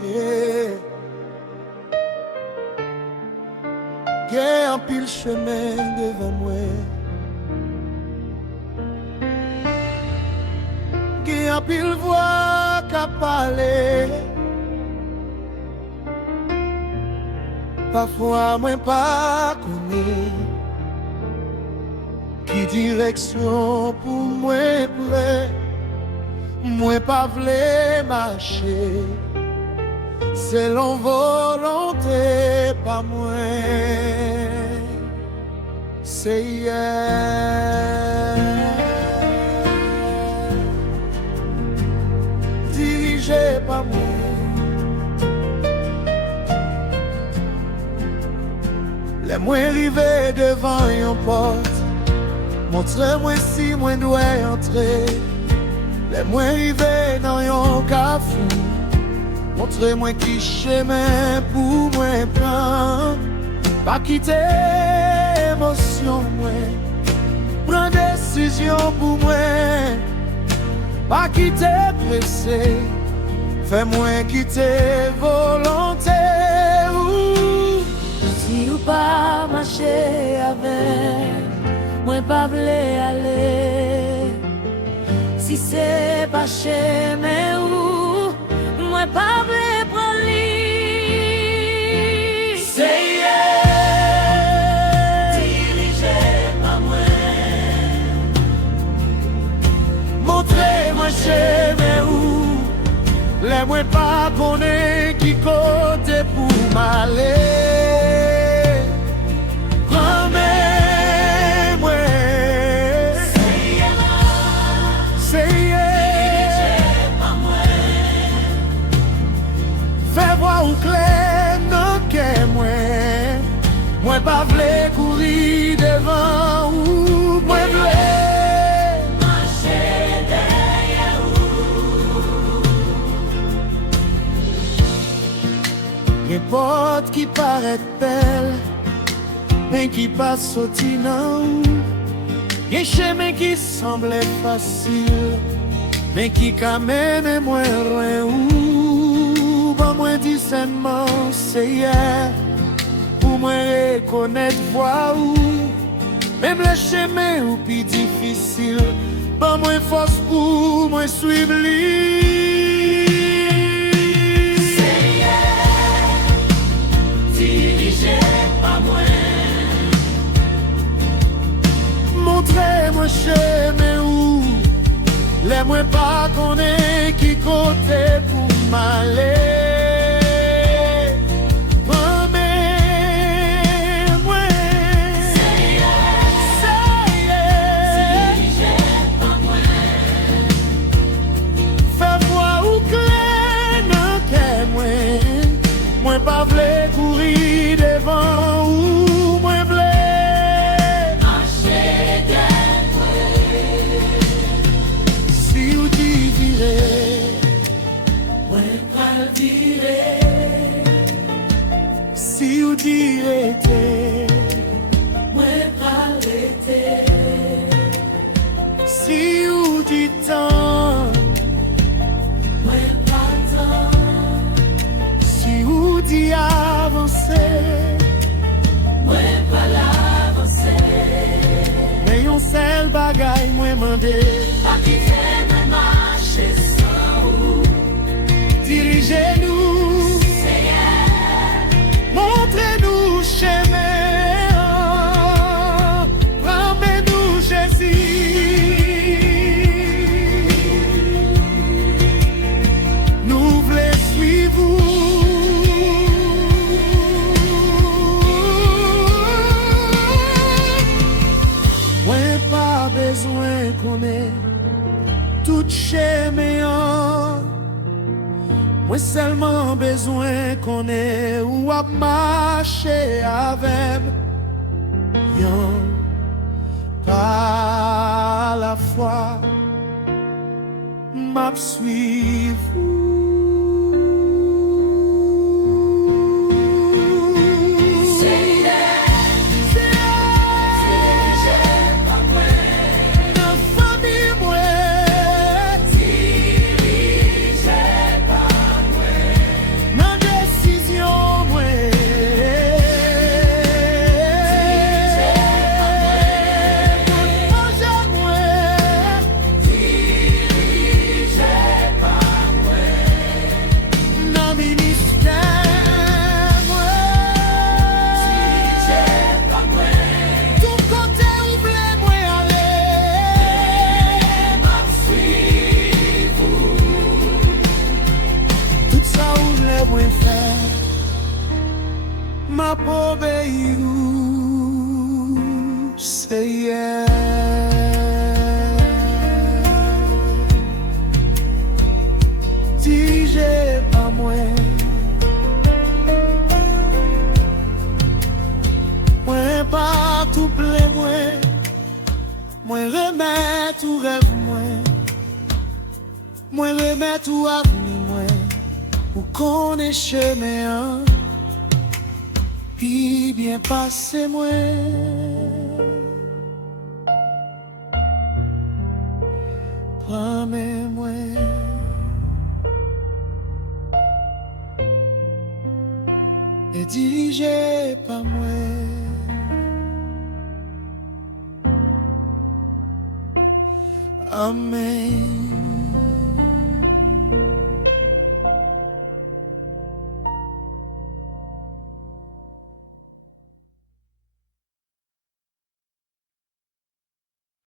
côté. Il y a un pile chemin devant moi. Il y a un pile voix qu'à parler. Parfois, moi pas connais qui direction pour moi prêt. Moi pas vle marcher selon volonté, pas moi. C'est dirigé par moi. Les moins arrivés devant une porte, montre-moi si moi dois entrer. Les moins arrivés dans un café, montre-moi qui chemin pour moi prendre. Pas quitter émotion moi, prendre décision pour moi. Pas quitter pressé, fais-moi quitter volonté. Si ou pas marcher avec, moi pas vle aller. Si c'est pas chemin ou, moi pas vle prendre li. C'est dirigé par moi. montrez-moi chemin où, les moi pas connaît qui côté pour m'aller. Ou clair, non que moi pas vle courir devant ou moi vle Marcher derrière ou. Une porte qui paraît belle, mais qui passe sauti dans ou. Un chemin qui semblait facile, mais qui kamène moins loin ou. Moi discernement, c'est hier pour moi reconnaître voie où même le chemin ou plus difficile, pas moins force pour moi suivre lui. C'est hier, dirigé par moi. Montrez-moi chemin où les moi pas connaît qui côté pour m'aller. Moi pas vle courir devant ou moi vle Marcher derrière. Si ou di vire, Moi pas le virer. si ou di rete, Moi pas l'été. si ou di temps, Moi pas temps. si ou di avancer, Moi pas l'avancer. mais yon seul bagay moi mandé, Pas quitter moi marcher sans ou. dirigez-nous, C'est hier, montrez-nous chemin, ramène-nous Jésus. Nous voulons suivre vous. Moi pas besoin qu'on ait tout chemin. Moi seulement besoin qu'on ait ou à marcher avec yon par la foi m'a suivre. moi remettre ou avenir moi, ou connaît chemin, puis bien passer moi. Promets-moi, et dirigé par moi. Amen.